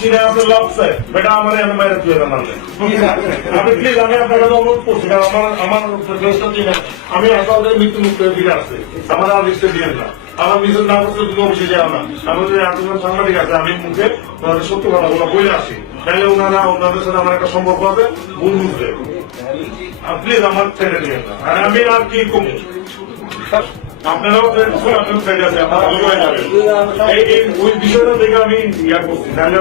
চিনে আছে লক্সে বেটা আমার এনে মেরে তুই আপনি প্লিজ আমি অনুরোধ করছি আমার আমার আমি একাউন্টের মৃত্যু মুক্ত আছে আমার আর লিস্টে দিয়ে না। আমার নিজের নাম যাও না। আমাদের এতজন সাংবাদিক আছে, আমি মুখে বলে আসি। তাহলে ওনারা ওনাদের সাথে আমার একটা সম্পর্ক হবে ভুল বুঝবে। প্লিজ আমার ছেড়ে দিয়ে আর আমি আর কি কমু আপনারাও ফ্রেন্ড আপনার ফ্রেন্ড আছে আপনারা ভালো হয়ে যাবেন এই ওই বিষয়টা দেখে আমি ইয়া করছি। তাহলে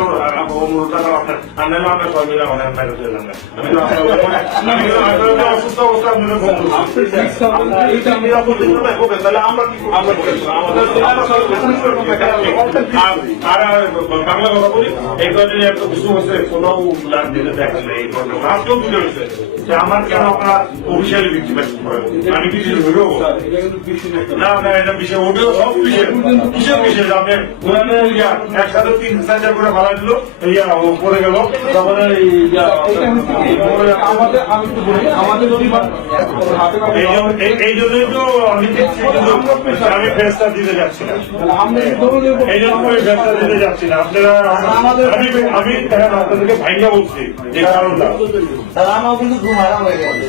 অনুরোধটা আপনার আপনারা আপনার সবাই মিলে অনেক মেরে চলে যাবেন আমি তো আপনার আমি তো আপনার তো অসুস্থ অবস্থা আপনাদের ফোন করছি এইটা আমি আপনার জন্য না হবে তাহলে আমরা কি করব? আমরা আমাদের আর আর বাংলা কথা বলি এই কারণে একটা কিছু হচ্ছে কোথাও দেখেন এই আজকেও তুলে হয়েছে যে আমার কেন আপনার অফিসিয়ালি করেন আমি না না এটা ওটিও সব বিষয় কিসের বিষয় আপনি ওখানে একসাথে তিন চারটা করে ভাড়া দিল ইয়া পরে গেল। তারপরে আমাদের আমি তো বলি আমাদের যদি এই জন্য- এই- এই জন্যই তো আমি আমি ফেসটা দিতে যাচ্ছি না। এই জন্য আমি ফেসটা দিতে যাচ্ছি না। আপনারা আমি আমি আপনাদেরকে ভাইঙ্গা বলছি যে কারণটা। আমার কিন্তু হারাম হয়ে গেছে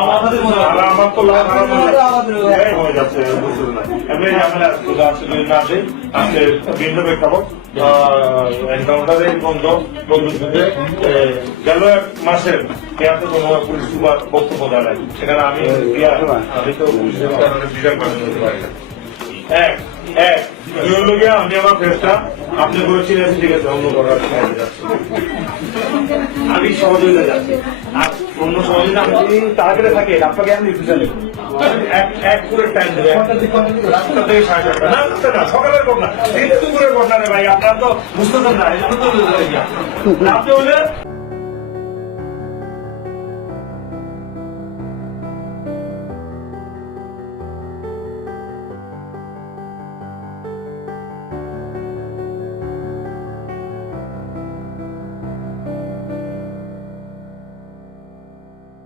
আমার তো লাভ খারাপ হয়ে যাচ্ছে। এই হয়ে যাচ্ছে বুঝছেন না এমনি আমরা সুদা আছে আজকে ভিন্ন প্রেক্ষাপট এনকাউন্টারে বন্ধ বন্ধুত্বে গেল এক মাসের পেয়াতে কোনো পুলিশ সুপার বক্তব্য নাই। সেখানে আমি আমি তো পুলিশের কারণে বিচার করে নিতে পারি না। এক আমি আমার ফেসটা আপনি বলেছিলেন ঠিক আছে, অন্য করার আমি সহযোগিতা যাচ্ছি। অন্য সহযোগিতা আমি তাড়াতাড়ি থাকে, আপনাকে আমি পিছনে এক চারটা। না, রাস্তা না, সকালের ঘটনা। ভাই, আপনারা তো বুঝতে না, এই জন্য তো আপনি হলে